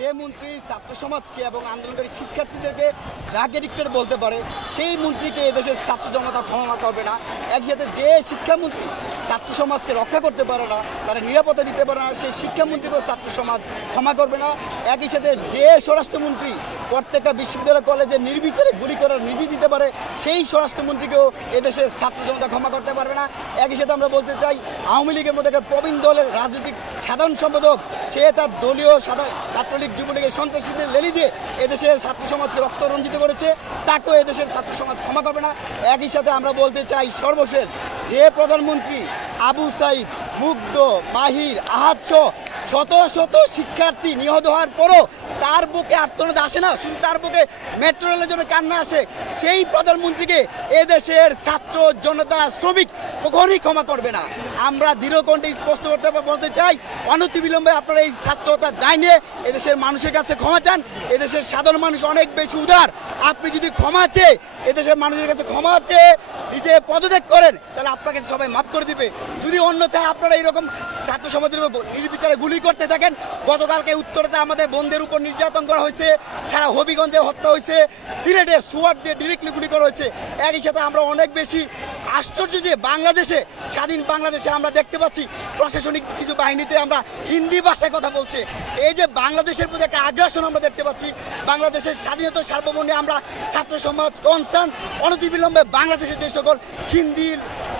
যে মন্ত্রী ছাত্র সমাজকে এবং আন্দোলনকারী শিক্ষার্থীদেরকে ড্রাগ এডিক্টেড বলতে পারে সেই মন্ত্রীকে এদেশের ছাত্র জনতা ক্ষমা করবে না। একসাথে যে শিক্ষামন্ত্রী ছাত্র সমাজকে রক্ষা করতে পারে না, তারা নিরাপত্তা দিতে পারে না, সেই শিক্ষামন্ত্রীকেও ছাত্র সমাজ ক্ষমা করবে না। একই সাথে যে স্বরাষ্ট্রমন্ত্রী প্রত্যেকটা বিশ্ববিদ্যালয় কলেজে নির্বিচারে গুলি করার নিধি দিতে পারে সেই স্বরাষ্ট্রমন্ত্রীকেও এদেশের ছাত্র জনতা ক্ষমা করতে পারবে না। একই সাথে আমরা বলতে চাই, আওয়ামী লীগের মধ্যে একটা প্রবীণ দলের রাজনৈতিক সাধারণ সম্পাদক, সে তার দলীয় ছাত্রলীগ যুবলীগের সন্ত্রাসীদের লেলি দিয়ে এদেশের ছাত্র সমাজকে রক্ত রঞ্জিত করেছে, তাকেও এদেশের ছাত্র সমাজ ক্ষমা করবে না। একই সাথে আমরা বলতে চাই, সর্বশেষ যে প্রধানমন্ত্রী আবু সাইদ, মুগ্ধ, মাহির, আহাদ শত শত শিক্ষার্থী নিহত হওয়ার পরও তার বুকে আর্তনাদ আসে না, শুধু তার বুকে মেট্রো রেলের জন্য কান্না আসে, সেই প্রধানমন্ত্রীকে এদেশের ছাত্র জনতা শ্রমিক কখনই ক্ষমা করবে না। আমরা দৃঢ়কণ্ঠে স্পষ্ট করতে বলতে চাই, অনতিবিলম্বে আপনারা এই ছাত্রতার দায় নিয়ে এদেশের মানুষের কাছে ক্ষমা চান। এদেশের সাধারণ মানুষ অনেক বেশি উদার, আপনি যদি ক্ষমা চেয়ে এদেশের মানুষের কাছে ক্ষমা চেয়ে নিজে পদত্যাগ করেন তাহলে আপনাকে সবাই মাফ করে দিবে। যদি অন্যথায় আপনারা এরকম ছাত্র সমাজের উপর নির্বিচারে গুলি করতে থাকেন, গতকালকে উত্তরেতে আমাদের বোনদের উপর নির্যাতন করা হয়েছে, সারা হবিগঞ্জে হত্যা হয়েছে, সিলেটে সুয়াট দিয়ে ডিরেক্টলি গুলি করা হয়েছে। একই সাথে আমরা অনেক বেশি আশ্চর্য যে বাংলাদেশে, স্বাধীন বাংলাদেশে আমরা দেখতে পাচ্ছি প্রশাসনিক কিছু বাহিনীতে আমরা হিন্দি ভাষায় কথা বলছে। এই যে বাংলাদেশের প্রতি একটা আগ্রাসন আমরা দেখতে পাচ্ছি, বাংলাদেশের স্বাধীনতা সার্বভৌম আমরা ছাত্র সমাজ কনসার্ন, অনতিবিলম্বে বাংলাদেশে যে সকল হিন্দি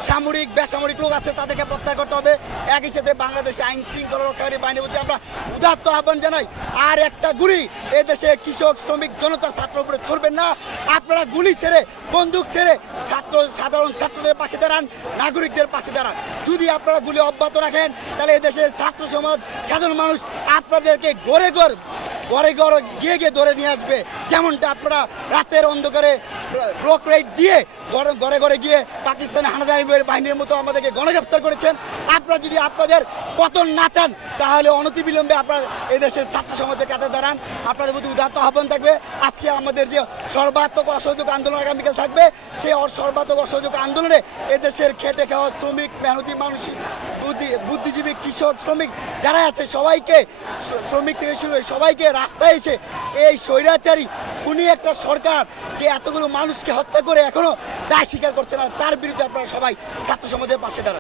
সামরিক বেসামরিক লোক আছে তাদেরকে প্রত্যাহার করতে হবে। একই সাথে বাংলাদেশে আইন শৃঙ্খলা রক্ষাকারী বাহিনীর প্রতি আমরা উদাত্ত আহ্বান জানাই, আর একটা গুলি এদেশে কৃষক শ্রমিক জনতা ছাত্র উপরে ছড়বেন না। আপনারা গুলি ছেড়ে, বন্দুক ছেড়ে সাধারণ ছাত্রদের পাশে দাঁড়ান, নাগরিকদের পাশে দাঁড়ান। যদি আপনারা গুলি অব্যাহত রাখেন তাহলে এদেশের ছাত্র সমাজ, সাধারণ মানুষ আপনাদেরকে ঘরে ঘরে গিয়ে ধরে নিয়ে আসবে। যেমনটা আপনারা রাতের অন্ধকারে রক রাইড দিয়ে ঘরে ঘরে গিয়ে পাকিস্তানি হানাদারি বাহিনীর মতো আমাদেরকে গণগ্রেফতার করেছেন। আপনারা যদি আপনাদের পতন না চান তাহলে অনতিবিলম্বে আপনারা এদেশের ছাত্র সমাজের কাছে দাঁড়ান। আপনাদের প্রতি উদাত্ত আহ্বান থাকবে, আজকে আমাদের যে সর্বাত্মক অসহযোগ আন্দোলন আগামীকাল থাকবে, সেই সর্বাত্মক অসহযোগ আন্দোলনে এদেশের খেটে খাওয়া শ্রমিক, মেহনতি মানুষ, বুদ্ধিজীবী, কৃষক, শ্রমিক যারা আছে সবাইকে, শ্রমিক থেকে শুরু করে সবাইকে রাস্তায় এসে এই স্বৈরাচারী খুনি একটা সরকার যে এতগুলো মানুষকে হত্যা করে এখনো দায় স্বীকার করছে না, তার বিরুদ্ধে আপনারা সবাই ছাত্র সমাজের পাশে দাঁড়ান।